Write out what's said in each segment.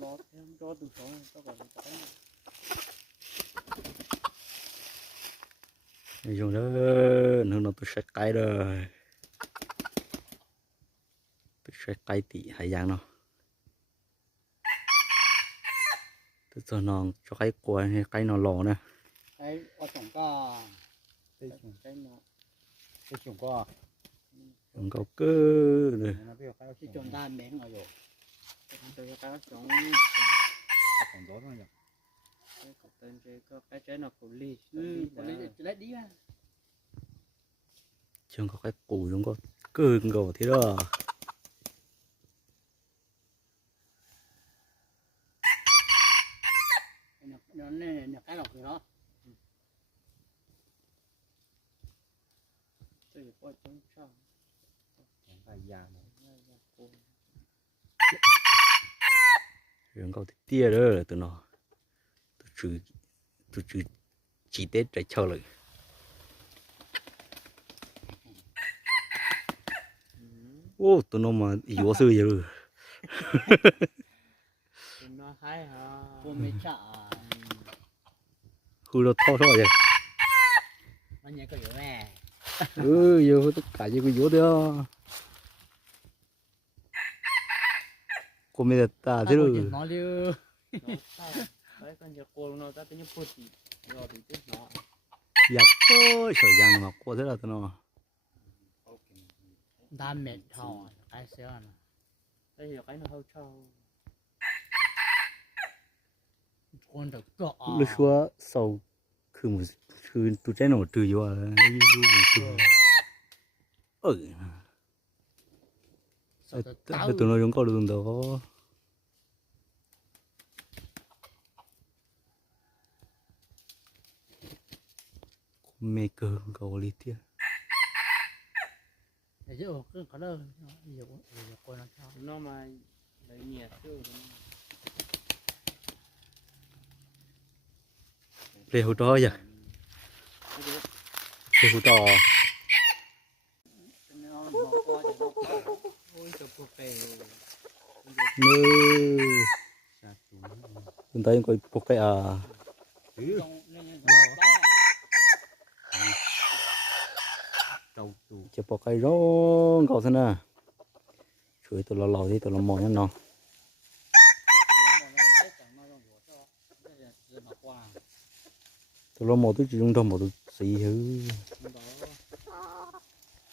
lo thêm cho từ số cho còn cái dùng đó nó nó tôi sẽ cái rồi. Tôi sẽ cái tỷ hải giang nó. Tôi cho nó cho cái quả hay cái nó lò nè. Cái ở trong có đây cái chúng cái nó. Đây chúng có không có cơ rồi nó cái cái trong đa miếng ở rồi. cái tôi cái còn gió thôi nhỉ cái tên chơi có cái trái nó của ly ừ Đó. còn lấy đi có cái củ không có cơ thế đó nó nó nó nó cái lọc rồi đó tôi có trong trong phải già mà rừng có tia đó là tụi nó tụi chỉ tụi chỉ chỉ tết trái chờ lại ô tụi nó mà yếu sư vậy rồi nó hay hả cô mẹ chả hư nó thao thao vậy anh nhảy cái yếu mẹ ừ yếu tất cả những cái yếu đó cô mới ta thế rồi nó lưu nó sao đấy con giờ cô nó ta tự nhiên phụt thì rồi thì tức nó dập ơi trời giang mà cô thế là tụi nó đam mệt thò cái xưa nó đây là cái nó hơi trâu con được cọ lúc xưa sau cứ một cứ tụi trẻ nó trừ vô à ừ Thế tụi nó giống có đường đó. Mê cơ cầu giờ coi nó mà lấy nhiệt chứ. Lê hỗ trợ vậy? Lê hỗ trợ nó nó co thì nó co ôi chụp chụp về nơ già chú chúng ta coi một cái à ừ trong nên trâu chú chỉ một cái à. rong cậu thế à. chuối tụi nó lò đi, tụi nó mò nhá nó tụi nó mò tụi dùng đồng mò tụi xì hứ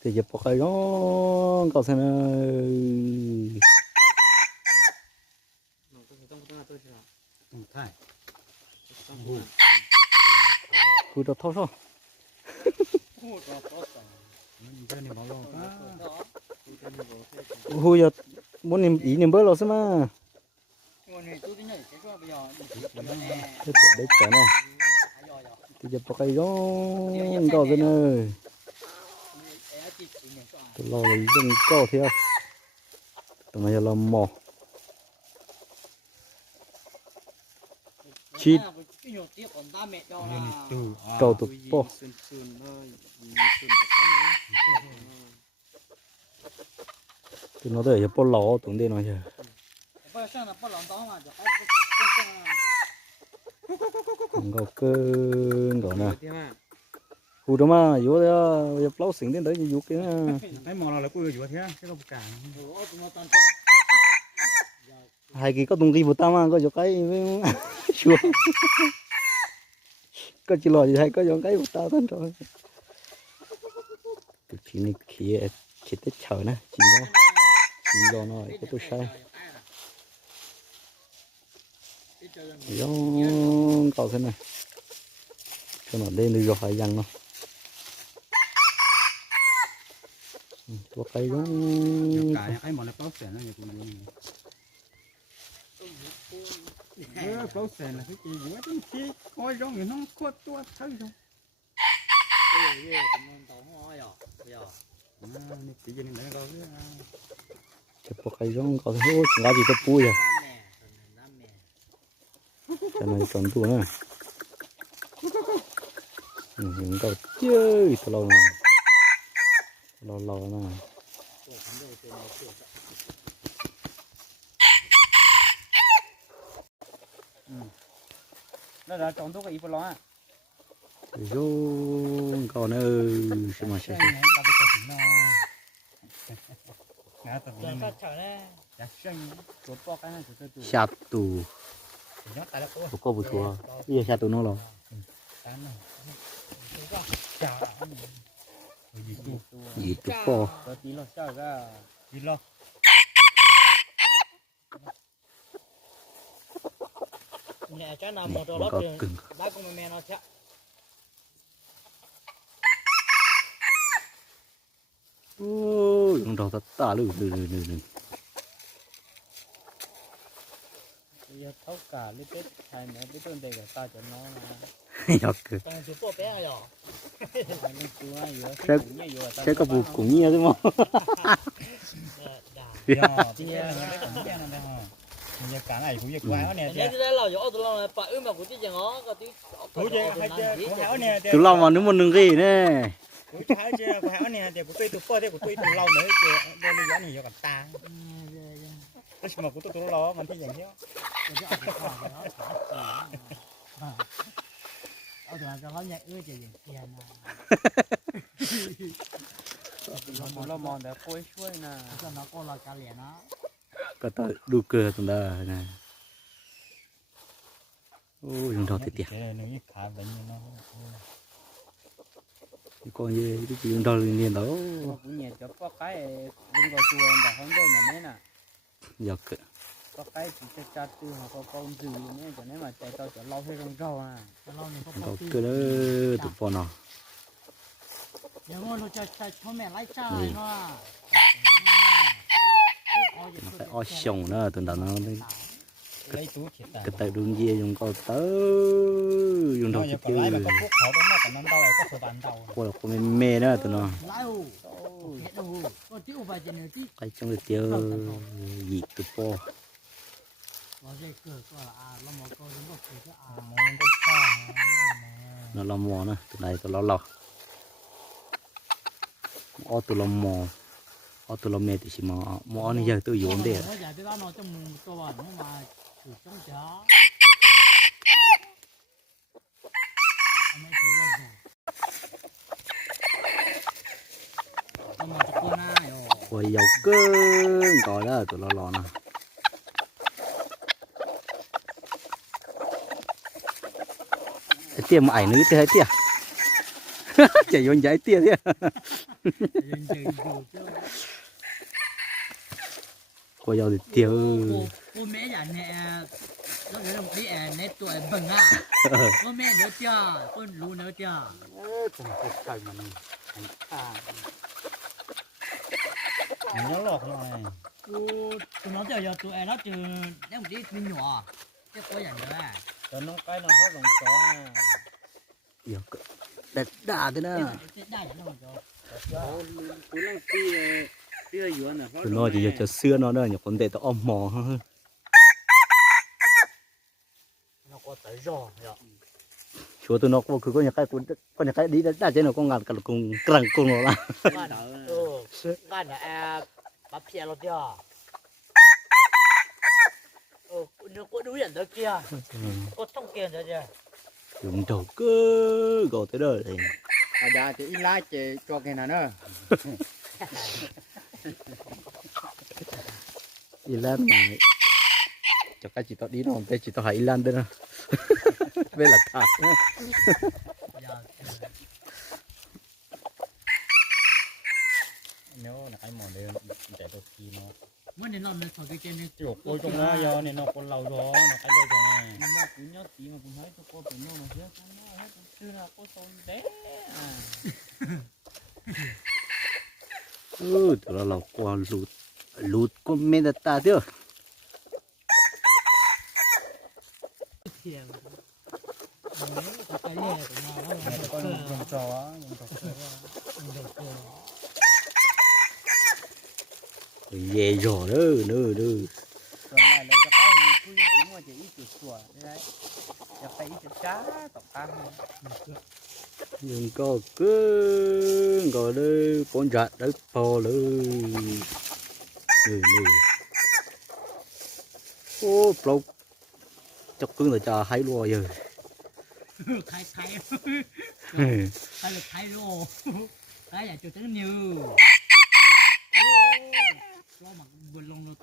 thì chỉ một cái rong cậu thế à nó có trong trong tôi chưa không thay trong cứ đó thao sao hút nó có cả mình chơi này bảo lâu quá đó tôi cho nó vào thế hui giờ muốn niệm ý niệm bớt rồi xem mà con này tôi tính này cái cho bây giờ Thế tụi đấy trẻ này thì giờ một cái rong cầu thế nào tụi lo lấy dân cầu theo tụi nó giờ là mò Chít. cái nhiều tiếc còn ba mẹ đó nên là từ cầu tục po tụi nó để cho po lò tụi đây nói giờ bây là đó mà không có cơ có nè hù đó mà vô đó giờ lâu xỉn đến đấy, vô kia nè cái mò nào vô thế cái đâu cả hai cái có tung đi vô ta mà có vô cái chua có chỉ lò gì hay có chỗ cái vừa ta thân rồi. Tụi chị này kia chỉ tới chờ nè chỉ do chỉ do nó có tôi sai. Do cầu thế này. Cho nó lên được rồi phải dăng nó có cái cả cái mò này bao tiền nó như cũng luôn ờ bao tiền là cái gì quá chứ khi coi rong thì nó có tua thấy rồi bây giờ tụi nó tao ngon rồi bây giờ à này chỉ cho nên để coi chứ chụp một cái giống có thể hút ngã gì tôi pui à đam mẹ đam mẹ cho này tròn tu nữa ừ, những câu chơi tôi lâu nào lâu lâu nè của hắn rồi tụi nó nó đã trồng thuốc cái ít lo à vô còn nữa xem mà xem Cái này có cái gì nó ngã tập Giờ lên ta chở nè. chả xanh chuột bò cái này chuột chuột xa tù thì nó tại đó có có một con bây giờ xa tù nó rồi tán này chả gì tu gì tù po có nhiều lo sao ra gì lo Nè cho nào có lót đường. cứng Bác con mẹ nó chắc. ôi chúng đầu ta ta lử lử lử lử lử bây giờ thấu cả lấy tết thay mẹ biết tôi đây cả ta. Cho nó là cơ Còn chú bộ bé rồi. anh chú ai vừa Sẽ- cũng như vừa sẽ có nhiều đúng không Ờ, đà. giờ bây giờ nó cái này nè bây giờ cả này cũng giờ quá nè Nè cái tôi lo bà ư mà của chị chẳng ó có tí. cũng giờ hay giờ cũng hảo nè từ lâu mà nếu mà đừng gì nè cũng hảo chứ cũng hảo nè thì cũng tôi tụi po thì cũng tôi tụi lâu nữa chứ đây là giá này giờ còn ta nó mà cũng tôi tụi lâu mình thấyอย่างเงี้ย Ở đó cho nó nhẹ ư chỉ gì tiền à. lo lo mòn để phôi xuôi nè Cho nó có là cả liền á. có tới đu cơ tụi ta nè ôi chúng đầu thì tiệt khá bệnh như nó con gì? Cái gì chúng đầu liền liền đó mà cũng nhẹ cho có cái đừng có chùa em đã không đây mà mấy nè nhọc cơ có cái chỉ cho cha tư hoặc có con gì nữa cho nên mà chạy tao cho lâu hay rong rau à Cho nó mình có đầu phong tư. cơ đó tụi po nó Nếu mà nó cho cho cho mẹ lấy cha Ừ. nó à. nó phải o sòng nữa tụi ta nó lấy túi chỉ tài cái tay đúng gì chúng có tới chúng đầu nó thì giờ chưa còn lái mà có thuốc khẩu đó nó còn năm đâu lại có số bàn đầu qua là con mê mê đó tụi nó Lái hù. Hết đâu. Có tí vài chân nữa tí. cái trong cái tiêu gì tụi po Có dây cửa có là à nó mà có đúng có cửa cái à. mà nó có xa nó lo mò nữa tụi này tụi lo lo ô tụi lo mò ô tụi lo mê thì chỉ mò mò này giờ tôi dùng để Nó giải tới đó nó trong mùng to à nó mà chủ trong chó. Anh ấy chủ lâu rồi. Nó mà cho cô na rồi. quay dầu cơn coi đó tụi lo lo nè tiêm mà ảnh nữ thế tiệt chạy vô giấy tiệt thế Dừng dừng dù chứ. quay dầu thì tiêu Cô cô mẹ giả nè nó cái đồng chí nè tuổi bừng à. Cô mẹ nữa chưa? Cô lù nữa chưa? nó lọt rồi Cô tụi nó chờ giờ tụi em nó trừ nếu một tí mình nhỏ chứ có giả nữa à. cho nó cái nó có rong chó à dầu đẹp đà thế đó Cái đai nó rồi. cuối năm kia kia vừa nè tụi nó chỉ giờ cho xưa nó nữa nhiều vấn đề tao ôm mò hơn Nó có tới giò rồi. chúa tụi nó có cứ có nhà cái cũng có nhà cái đi đã trên nó có ngàn cả cùng cẳng cùng nó là Gan ừ, gan là à bà phía nó chưa? Ừ, nó có đuổi nhận được kia, có trong kia rồi chưa? dùng đầu cơ gọi tới đời này à đã thì ít lái chỉ cho cái nào nữa Ilan mà cho cái chị tao đi nó không chỉ tao hay Ilan đây nè về là thả Giờ nếu là cái mòn đây chạy được khi nó mới đến lần này thôi cái trên này chuột cô trong nó giờ này nó còn lâu rồi nó cái đây rồi này nhưng mà cũng nhớ tí mà cũng thấy cho cô tụi nó mà chứ không nó hết chưa là cô son bé à ừ là lọc là qua lụt lụt con mẹ ta chưa thiền. Đấy, có cái lề của Này con nó là cờ. về rồi đó nữa nữa rồi lại nhưng có cứ gọi đi bốn dạ đấy bò lư người người ô bọc chắc cứ là cha hay lo rồi khai khai khai lực khai lo cái là chủ tướng nhiều lo mặc buồn lông lo tổ